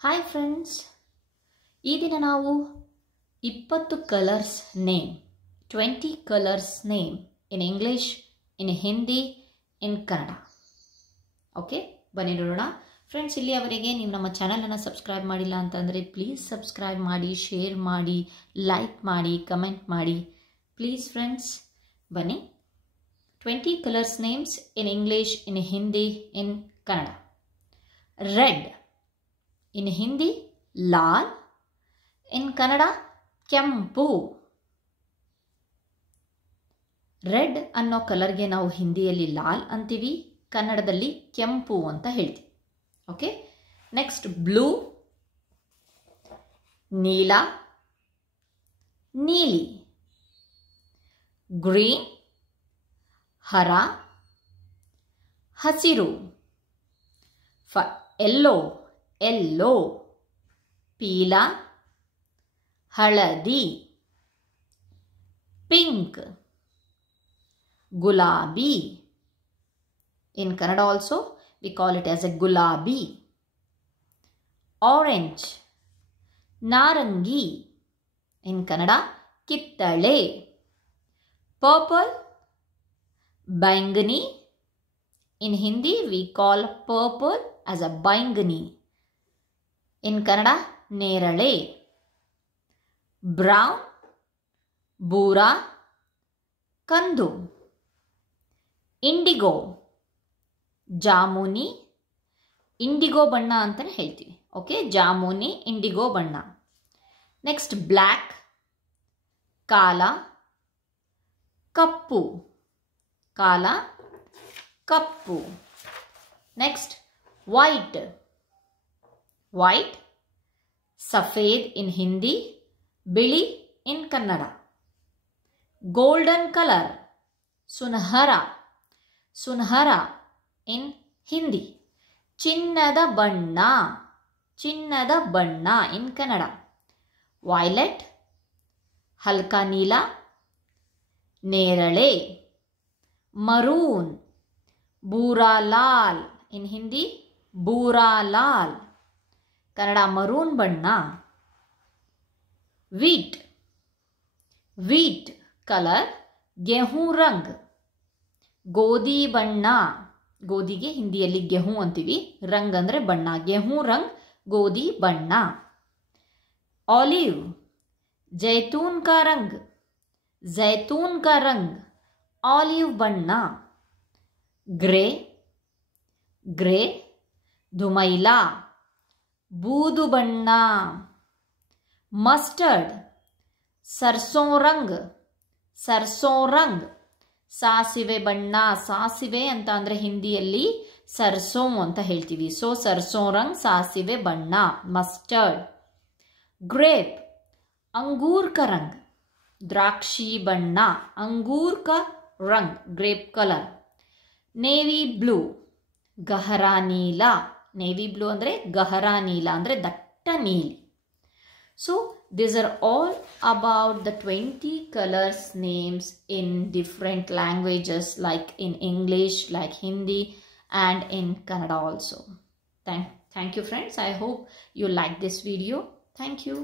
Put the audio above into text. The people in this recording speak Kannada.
ಹಾಯ್ ಫ್ರೆಂಡ್ಸ್, ಈ ದಿನ ನಾವು 20 colours name 20 colours name in English, in Hindi, in Kannada. Okay, ಬನ್ನಿ ನೋಡೋಣ. ಫ್ರೆಂಡ್ಸ್, ಇಲ್ಲಿಯವರೆಗೆ ನೀವು ನಮ್ಮ ಚಾನಲನ್ನು ಸಬ್ಸ್ಕ್ರೈಬ್ ಮಾಡಿಲ್ಲ ಅಂತಂದರೆ ಪ್ಲೀಸ್ ಸಬ್ಸ್ಕ್ರೈಬ್ ಮಾಡಿ, ಶೇರ್ ಮಾಡಿ, ಲೈಕ್ ಮಾಡಿ, ಕಮೆಂಟ್ ಮಾಡಿ ಪ್ಲೀಸ್. ಫ್ರೆಂಡ್ಸ್, ಬನ್ನಿ. 20 colours names in English, in Hindi, in Kannada. Red in Hindi ಲಾಲ್, ಇನ್ ಕನ್ನಡ ಕೆಂಪು. ರೆಡ್ ಅನ್ನೋ ಕಲರ್ಗೆ ನಾವು ಹಿಂದಿಯಲ್ಲಿ ಲಾಲ್ ಅಂತೀವಿ, ಕನ್ನಡದಲ್ಲಿ ಕೆಂಪು ಅಂತ ಹೇಳ್ತೀವಿ. ಓಕೆ, ನೆಕ್ಸ್ಟ್ ಬ್ಲೂ, ನೀಲ, ನೀಲಿ. ಗ್ರೀನ್ ಹರ, ಹಸಿರು. Yellow yellow. ಪೀಲಾ ಹಳದಿ. ಪಿಂಕ್ ಗುಲಾಬಿ. In Kannada also we call it as a gulabi. Orange narangi. In Kannada kittale. Purple bangani. In Hindi we call purple as a bangani. In Kannada ನೇರಳೆ. ಬ್ರೌನ್ ಬೂರಾ, ಕಂದು. ಇಂಡಿಗೋ ಜಾಮೂನಿ. ಇಂಡಿಗೋ ಬಣ್ಣ ಅಂತಲೇ ಹೇಳ್ತೀವಿ. ಓಕೆ, ಜಾಮೂನಿ, ಇಂಡಿಗೋ ಬಣ್ಣ. ನೆಕ್ಸ್ಟ್ ಬ್ಲ್ಯಾಕ್ ಕಾಲ, ಕಪ್ಪು. ಕಾಲ ಕಪ್ಪು. Next white. ವೈಟ್ ಸಫೇದ್ ಇನ್ ಹಿಂದಿ, ಬಿಳಿ ಇನ್ ಕನ್ನಡ. ಗೋಲ್ಡನ್ ಕಲರ್ ಸುನಹರ. ಸುನಹರ ಇನ್ ಹಿಂದಿ. ಚಿನ್ನದ ಬಣ್ಣ. ಚಿನ್ನದ ಬಣ್ಣ ಇನ್ ಕನ್ನಡ. ವೈಲೆಟ್ ಹಲ್ಕಾ ನೀಲ, ನೇರಳೆ. ಮರೂನ್ ಬೂರಾ ಲಾಲ್ ಇನ್ ಹಿಂದಿ, ಬೂರಾ ಲಾಲ್. ಕನ್ನಡ ಮರೂನ್ ಬಣ್ಣ. ವೀಟ್. ವೀಟ್ ಕಲರ್ ಗೆಹೂಂ ರಂಗ್, ಗೋಧಿ ಬಣ್ಣ. ಗೋಧಿಗೆ ಹಿಂದಿಯಲ್ಲಿ ಗೆಹೂಂ ಅಂತೀವಿ, ರಂಗ್ ಅಂದರೆ ಬಣ್ಣ. ಗೆಹೂಂ ರಂಗ್ ಗೋಧಿ ಬಣ್ಣ. ಆಲಿವ್ ಜೈತೂನ್ ಕಾ ರಂಗ್. ಜೈತೂನ್ ಕಾ ರಂಗ್ ಆಲಿವ್ ಬಣ್ಣ. ಗ್ರೇ. ಗ್ರೇ ಧುಮೈಲಾ, ಬೂದು ಬಣ್ಣ. ಮಸ್ಟರ್ಡ್ ಸರ್ಸೋ ರಂಗ್. ಸರ್ಸೋ ರಂಗ್ ಸಾಸಿವೆ ಬಣ್ಣ. ಸಾಸಿವೆ ಅಂತ ಅಂದರೆ ಹಿಂದಿಯಲ್ಲಿ ಸರ್ಸೋ ಅಂತ ಹೇಳ್ತೀವಿ. ಸೊ ಸರ್ಸೋ ರಂಗ್ ಸಾಸಿವೆ ಬಣ್ಣ, ಮಸ್ಟರ್ಡ್. ಗ್ರೇಪ್ ಅಂಗೂರ್ ಕ ರಂಗ್, ದ್ರಾಕ್ಷಿ ಬಣ್ಣ. ಅಂಗೂರ್ ಕ ರಂಗ್ ಗ್ರೇಪ್ ಕಲರ್. ನೇವಿ ಬ್ಲೂ ಗಹರಾ ನೀಲ. ನೇವಿ ಬ್ಲೂ ಅಂದರೆ ಗಹರಾ ನೀಲ ಅಂದರೆ ದಟ್ಟ ನೀಲಿ. So these are all about the 20 colors names in different languages like in English, like Hindi and in Kannada also. Thank you friends. I hope you like this video. Thank you.